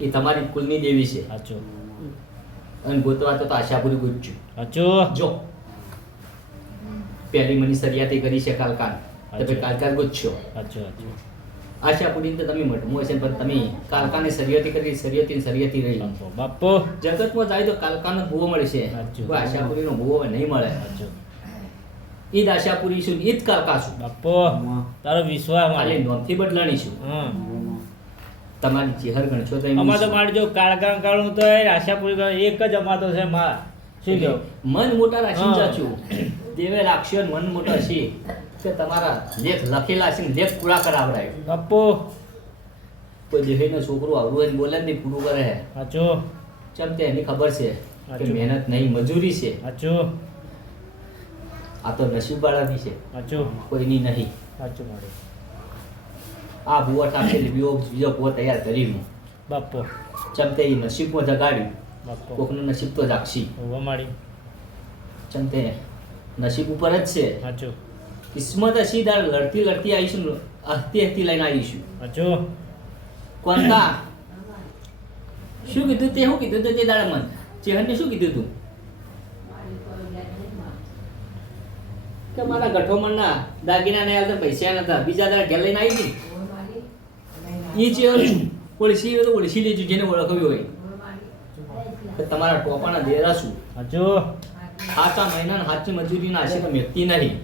એ તમારી કુલની દેવી છે. સાચું. અને ગોતવા તો આશાપુરી ગુજ્જુ સાચું. જો. પહેલી મની સરિયાતી કરી છે કાલકાન. તમે કાલકાન ગુજ્જો સાચું સાચું. આશાપુરી તો તમે મટમું હશે પણ તમે કાલકાને સરિયતી કરી સરિયતી સરિયતી રહી. બાપો બાપો. જગતમાં જાય તો કાલકાનો ભૂવો મળશે આશાપુરીનો ભૂવો નહીં મળે. સાચું. ઈદ આશાપુરી છું ઈદ કાકા છું. બાપો તારો વિશ્વાસ મારે. નોમથી બદલાણી છું. હમ. તમારી ચેહર ગણશો તો અમાર તો. મારે જો કાળું તો આશાપુરી એક જ અમાતો છે માર. શું કહો? મન મોટા રાખીને હા. જાચું દેવે રાખશો મન મોટા છે કે તમારા લેખ લખેલા છે લેખ પૂરા કરાવડાય અપ્પો કોઈ દેહીનો છોકરો આવડું હોય બોલે ને પૂરું કરે. સાચો ચમ તે એની ખબર છે કે મહેનત નહીં મજૂરી છે. સાચો આ તો નસીબ વાળાની છે. સાચો કોઈની નહીં. સાચું મારે. આ ભૂવા ઠાકરે બીજો બીજો ભૂવો તૈયાર કરી હું બાપો ચમતે એ નસીબમાં જગાડ્યું કોકનું નસીબ તો જાગશી. વમાડી. ચમતે નસીબ ઉપર જ છે. સાચું કિસ્મત હશી દાર લડતી લડતી આવીશું હસતી હસતી લઈને આવીશું. સાચું કોણતા શું કીધું તે? શું કીધું તું દાડે મન? ચેહનને શું કીધું તું? કે મારા ગઠોમણના દાગીના ને આવતા પૈસા નતા. બીજા દાડા ઘેર લઈને આવી ગઈ. એ ચેહર ઓળસી હોય તો ઓળસી લેજો જેને ઓળખવી હોય તો તમારા ટોપાના દેરા શું? સાચું સાચા મહિના સાચી મજૂરીના હશે તો વ્યક્તિ નહીં.